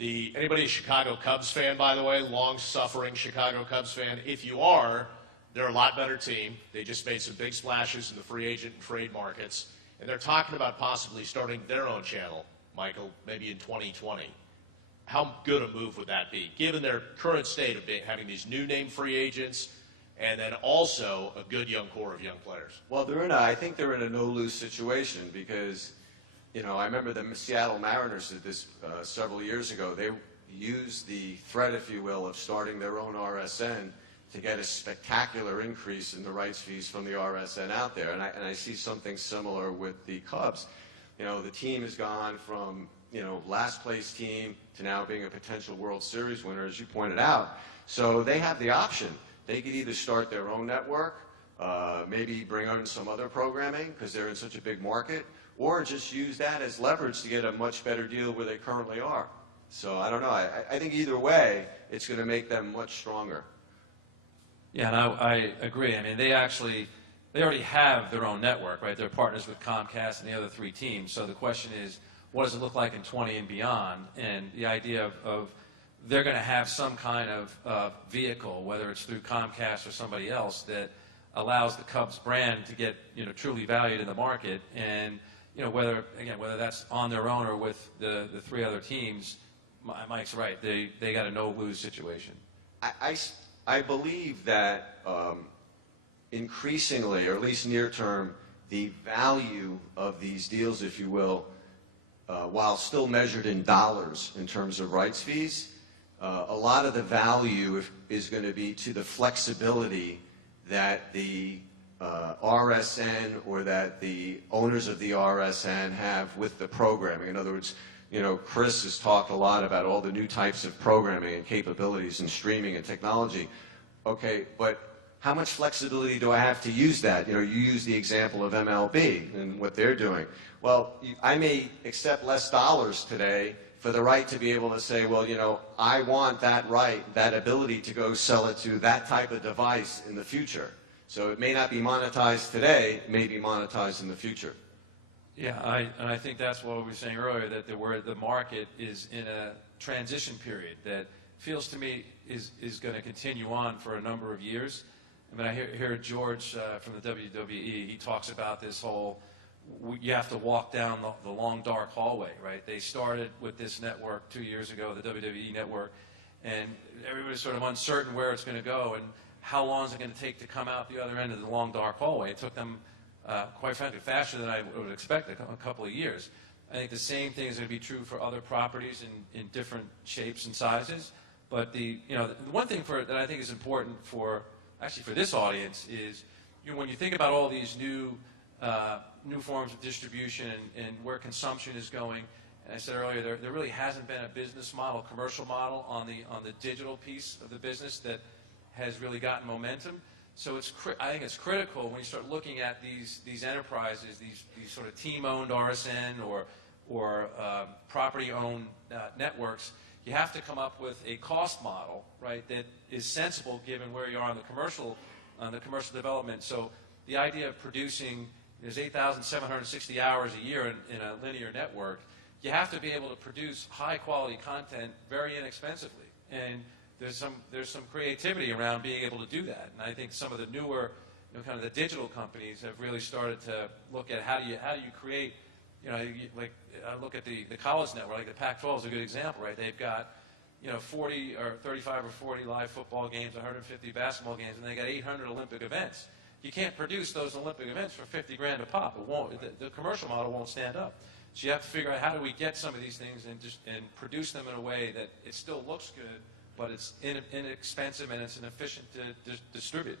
Anybody a Chicago Cubs fan, by the way, long-suffering Chicago Cubs fan? If you are, they're a lot better team. They just made some big splashes in the free agent and trade markets, and they're talking about possibly starting their own channel, Michael, maybe in 2020. How good a move would that be, given their current state of having these new name free agents and then also a good young core of young players? Well, I think they're in a no-lose situation because, I remember the Seattle Mariners did this several years ago. They used the threat, if you will, of starting their own RSN to get a spectacular increase in the rights fees from the RSN out there. And I see something similar with the Cubs. The team has gone from, last place team to now being a potential World Series winner, as you pointed out. So they have the option. They could either start their own network, maybe bring on some other programming because they're in such a big market, or just use that as leverage to get a much better deal where they currently are. So I don't know. I think either way, it's going to make them much stronger. Yeah, and I agree. I mean, they already have their own network, right? They're partners with Comcast and the other three teams. So the question is, what does it look like in 20 and beyond? And the idea of they're going to have some kind of vehicle, whether it's through Comcast or somebody else, that allows the Cubs brand to get truly valued in the market. And whether that's on their own or with the three other teams, Mike's right. They got a no-lose situation. I believe that increasingly, or at least near term, the value of these deals, if you will, while still measured in dollars in terms of rights fees, a lot of the value is going to be to the flexibility that the RSN or that the owners of the RSN have with the programming. In other words, Chris has talked a lot about all the new types of programming and capabilities and streaming and technology. Okay, but how much flexibility do I have to use that? You use the example of MLB and what they're doing. Well, I may accept less dollars today for the right to be able to say, well, I want that right, that ability to go sell it to that type of device in the future. So it may not be monetized today, it may be monetized in the future. Yeah, and I think that's what we were saying earlier, that the market is in a transition period that feels to me is going to continue on for a number of years. I mean, I hear George from the WWE, he talks about this whole, you have to walk down the long, dark hallway, right? They started with this network 2 years ago, the WWE network, and everybody's sort of uncertain where it's going to go and how long is it going to take to come out the other end of the long, dark hallway. It took them, quite frankly, faster than I would expect, a couple of years. I think the same thing is going to be true for other properties in different shapes and sizes. But the one thing that I think is important for this audience is, when you think about all these new forms of distribution and where consumption is going, and I said earlier, there really hasn't been a business model, commercial model on the digital piece of the business that has really gotten momentum. So I think it's critical when you start looking at these enterprises, these sort of team-owned RSN or property-owned networks. You have to come up with a cost model, right, that is sensible given where you are on the commercial development. So the idea of producing, there's 8,760 hours a year in a linear network. You have to be able to produce high-quality content very inexpensively, and there's some creativity around being able to do that. And I think some of the newer, kind of the digital companies have really started to look at how do you create. Like I look at the college network, like the Pac-12 is a good example, right? They've got 40 or 35 or 40 live football games, 150 basketball games, and they got 800 Olympic events. You can't produce those Olympic events for 50 grand a pop. It won't. The commercial model won't stand up. So you have to figure out how do we get some of these things and produce them in a way that it still looks good, but it's inexpensive and it's inefficient to distribute.